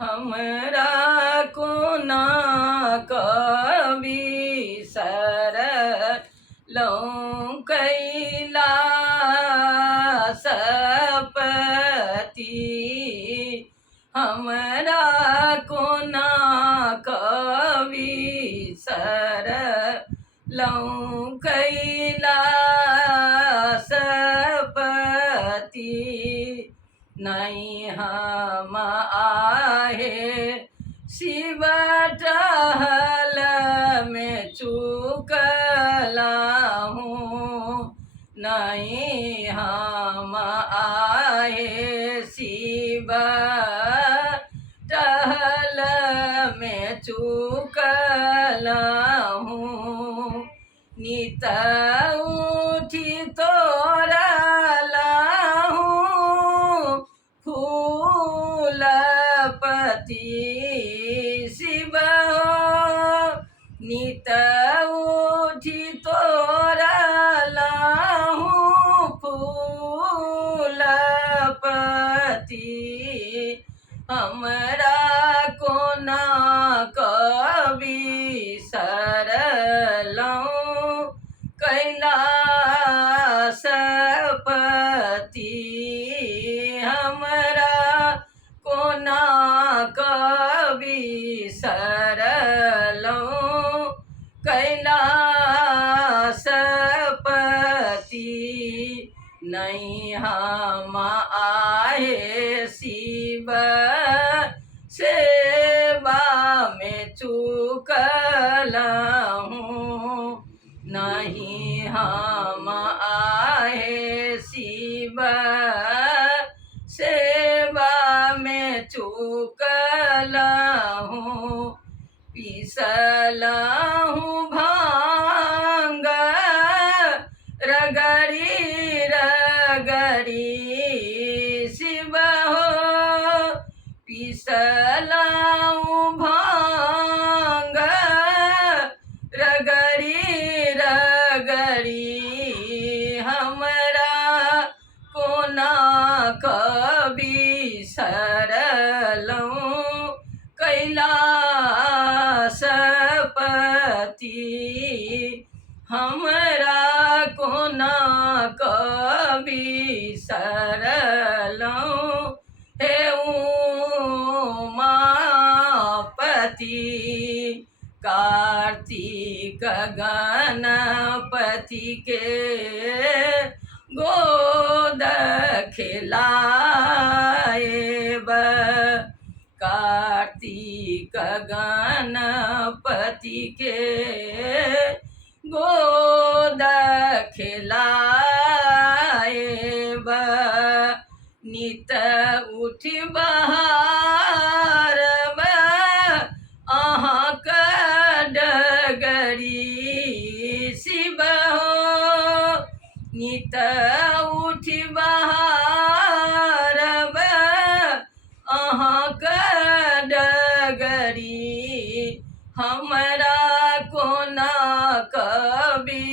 हमरा को ना कवि सरलौ कैलासपति। हमरा को ना कवि सरलौ कैलासपति। नहीं हम आहे शिव टहल में चुकला हूँ। नहीं हम आए शिव टहल में चुकला हूँ। नित उठी तोरला हूँ फूलपति शिव। नित उठी तोरला हूँ फूलपति। हमरा को ना कवि सरलौ कैलासपति। हमरा को ना कवि सरलौ कैलासपति। नहीं हम आए शिव सेवा में चुकला हूँ। नहीं हम आए शिव सेवा में चुकला हूँ। पिसला हूँ भांग रगड़ी रगड़ी शिव हो। पिसला हूँ भांग रगड़ी रगड़ी। हमरा को ना कवि सरलौ कैलासपति। हमरा को ना कवि सरलौ हे उमापति। कार्तिक गणपति के गोद खिलाएब। कार्तिक गणपति के गोद खिलाएब। नित उठि बहारब अहाँक डगरी शिव हो। नित उठि बहारब अहाँक डगरी। हमरा को ना कवि